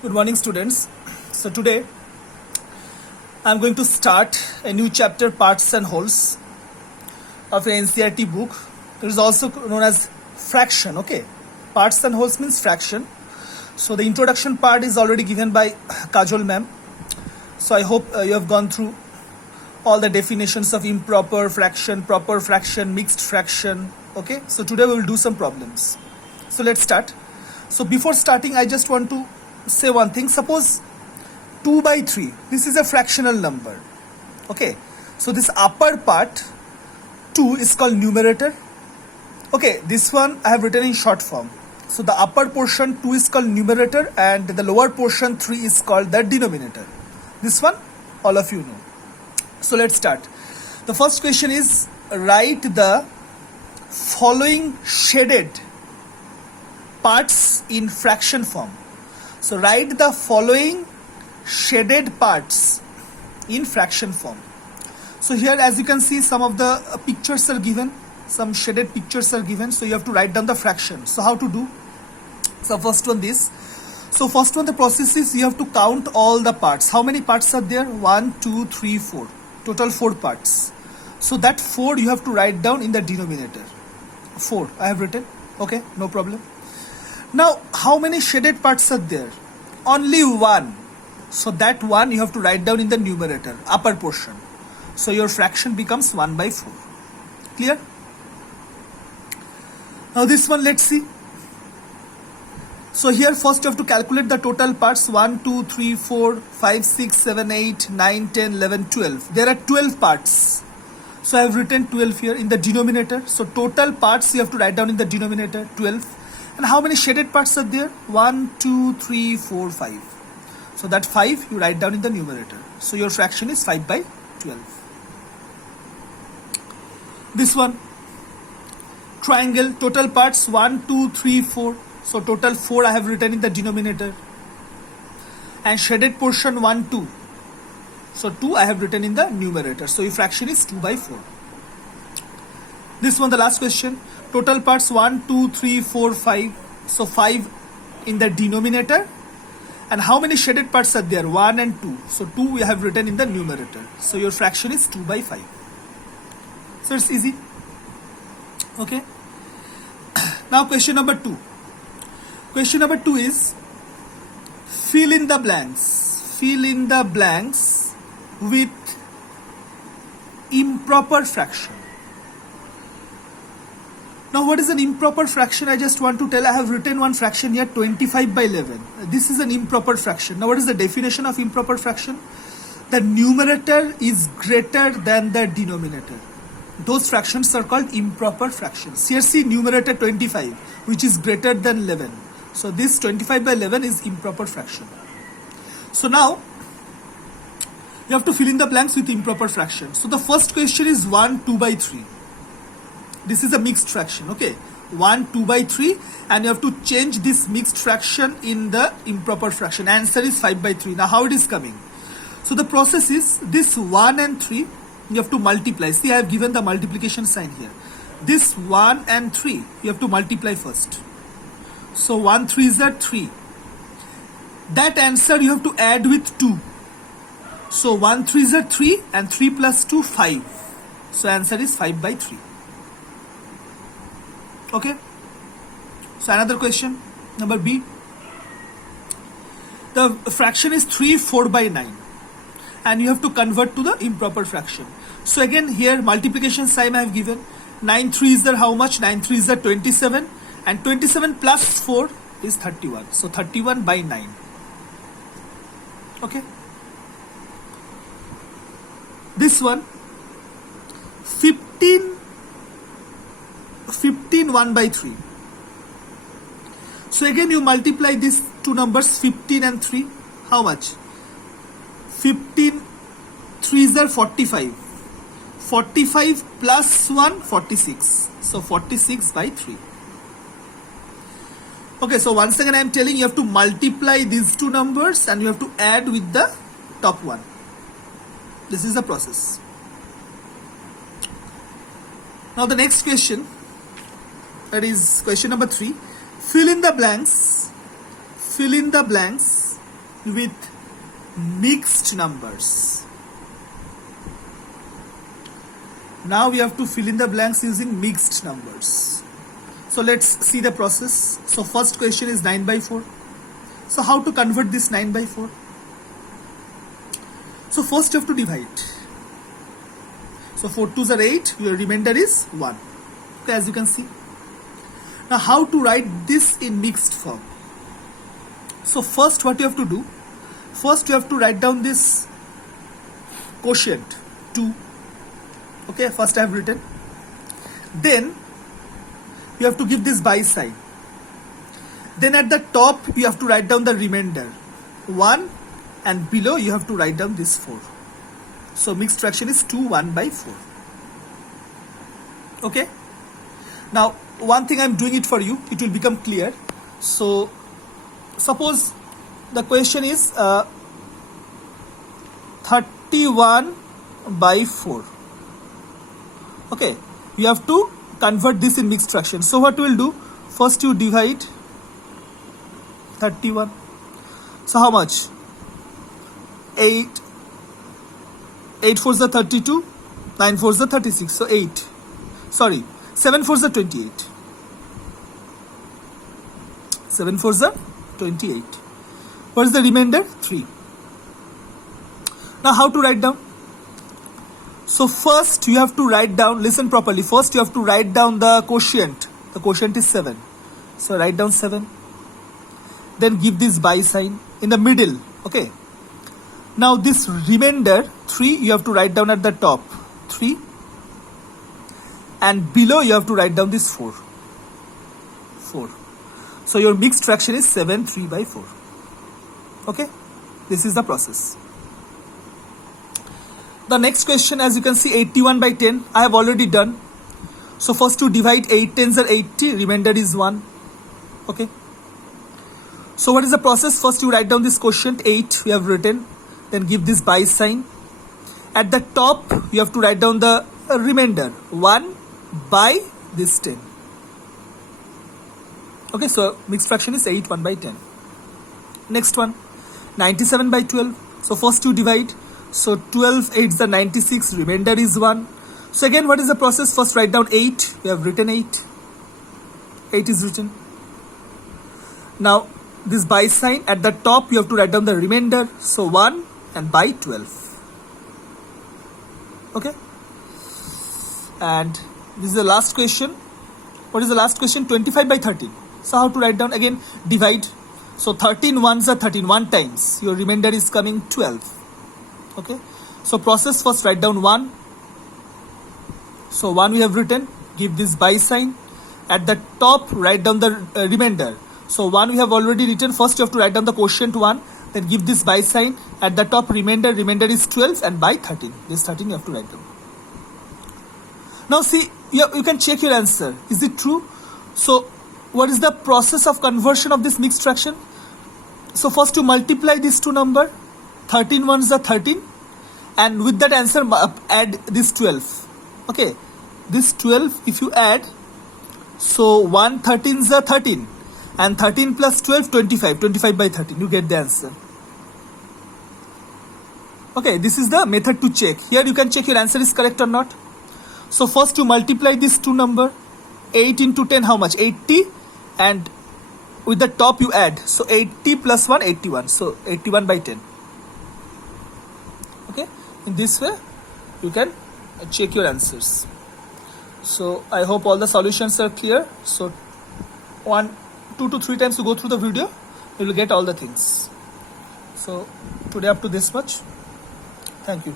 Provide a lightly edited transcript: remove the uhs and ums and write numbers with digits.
Good morning, students. So today I'm going to start a new chapter, Parts and Wholes, of an NCERT book. It is also known as fraction. Okay, parts and wholes means fraction. So the introduction part is already given by Kajol ma'am. So I hope you have gone through all the definitions of improper fraction, proper fraction, mixed fraction. Okay, so today we will do some problems. So let's start. So before starting, I just want to say one thing. Suppose 2 by 3, this is a fractional number. Okay, so this upper part 2 is called numerator. Okay, this one I have written in short form. So the upper portion 2 is called numerator and the lower portion 3 is called the denominator. This one all of you know. So let's start. The first question is, write the following shaded parts in fraction form. So write the following shaded parts in fraction form. So here, as you can see, some of the pictures are given, some shaded pictures are given. So you have to write down the fraction. So how to do? So first one, this. So first one, the process is you have to count all the parts. How many parts are there? 1, 2, 3, 4. Total 4 parts. So that 4 you have to write down in the denominator. 4 I have written. Okay, no problem. Now, how many shaded parts are there? Only 1. So that 1 you have to write down in the numerator, upper portion. So your fraction becomes 1 by 4. Clear? Now this one, let's see. So here first you have to calculate the total parts. 1, 2, 3, 4, 5, 6, 7, 8, 9, 10, 11, 12. There are 12 parts. So I have written 12 here in the denominator. So total parts you have to write down in the denominator, 12. And how many shaded parts are there? 1, 2, 3, 4, 5. So that 5 you write down in the numerator. So your fraction is 5 by 12. This one, triangle, total parts 1, 2, 3, 4. So total 4 I have written in the denominator. And shaded portion 1, 2. So 2 I have written in the numerator. So your fraction is 2 by 4. This one, the last question. Total parts 1, 2, 3, 4, 5. So 5 in the denominator. And how many shaded parts are there? 1 and 2. So 2 we have written in the numerator. So your fraction is 2 by 5. So it's easy. Okay. Now question number 2. Question number 2 is, fill in the blanks. Fill in the blanks with improper fraction. Now what is an improper fraction? I just want to tell, I have written one fraction here, 25 by 11. This is an improper fraction. Now what is the definition of improper fraction? The numerator is greater than the denominator. Those fractions are called improper fractions. Here see numerator 25, which is greater than 11. So this 25 by 11 is improper fraction. So now you have to fill in the blanks with improper fraction. So the first question is 1, 2 by 3. This is a mixed fraction, okay? 1, 2 by 3, and you have to change this mixed fraction in the improper fraction. Answer is 5 by 3. Now how it is coming? So the process is, this 1 and 3, you have to multiply. See, I have given the multiplication sign here. This 1 and 3, you have to multiply first. So 1, 3 is 3. That answer you have to add with 2. So 1, 3 is 3, and 3 plus 2, 5. So answer is 5 by 3. Okay. So another question, number B. The fraction is 3, 4 by 9. And you have to convert to the improper fraction. So again here multiplication sign I have given. 9, 3 is how much? 9, 3 is 27. And 27 plus 4 is 31. So 31 by 9. Okay. This one, 15 1 by 3. So again you multiply these two numbers, 15 and 3. How much? 15, 3 is 45. 45 plus 1, 46. So 46 by 3. Okay, so once again I am telling you have to multiply these two numbers and you have to add with the top one. This is the process. Now the next question, that is question number 3. Fill in the blanks with mixed numbers. Now we have to fill in the blanks using mixed numbers. So let's see the process. So first question is 9 by 4. So how to convert this 9 by 4? So first you have to divide. So 4 2s are 8, your remainder is 1. Okay, as you can see. Now how to write this in mixed form? So first what you have to do? First you have to write down this quotient 2. Okay, first I have written. Then you have to give this by sign. Then at the top you have to write down the remainder 1, and below you have to write down this 4. So mixed fraction is 2 1 by 4. Okay. Now one thing I am doing it for you, it will become clear. So suppose the question is 31 by 4. Okay, you have to convert this in mixed fraction. So what we will do? First you divide 31. So how much? 8 4s are 32, 9 4s are 36. So 8. Sorry, 7 4s are 28. 7 4s are 28. What is the remainder? 3. Now how to write down? So first you have to write down, listen properly, first you have to write down the quotient. The quotient is 7. So write down 7. Then give this by sign in the middle. Okay. Now this remainder 3 you have to write down at the top. 3. And below you have to write down this 4. 4. So your mixed fraction is 7 3 by 4. Okay. This is the process. The next question, as you can see, 81 by 10, I have already done. So first to divide 8 10s are 80, remainder is 1. Okay. So what is the process? First you write down this quotient 8, we have written. Then give this by sign. At the top, you have to write down the remainder 1 by this 10. Okay, so mixed fraction is 8 1 by 10. Next one, 97 by 12. So first you divide. So 12 8s are 96, remainder is 1. So again, what is the process? First write down 8, we have written 8. 8 is written. Now this by sign, at the top you have to write down the remainder. So 1 and by 12. Okay. And this is the last question. What is the last question? 25 by 13. So how to write down? Again, divide. So 13 1s are 13, 1 times. Your remainder is coming 12. Okay, so process, first write down 1. So 1 we have written, give this by sign. At the top write down the remainder. So 1 we have already written. First you have to write down the quotient 1, then give this by sign. At the top remainder is 12, and by 13. This 13 you have to write down. Now see, you can check your answer. Is it true? So what is the process of conversion of this mixed fraction? So first to multiply these two numbers. 13 1s are 13, and with that answer add this 12. Okay, this 12 if you add, so 1 13s are 13, and 13 plus 12 25 by 13, you get the answer. Okay, this is the method to check. Here you can check your answer is correct or not. So first to multiply these two numbers, 8 into 10 how much? 80, and with the top you add, so 80 plus 1 81, so 81 by 10. Okay, in this way you can check your answers. So I hope all the solutions are clear. So 2 to 3 times you go through the video, you will get all the things. So today up to this much. Thank you.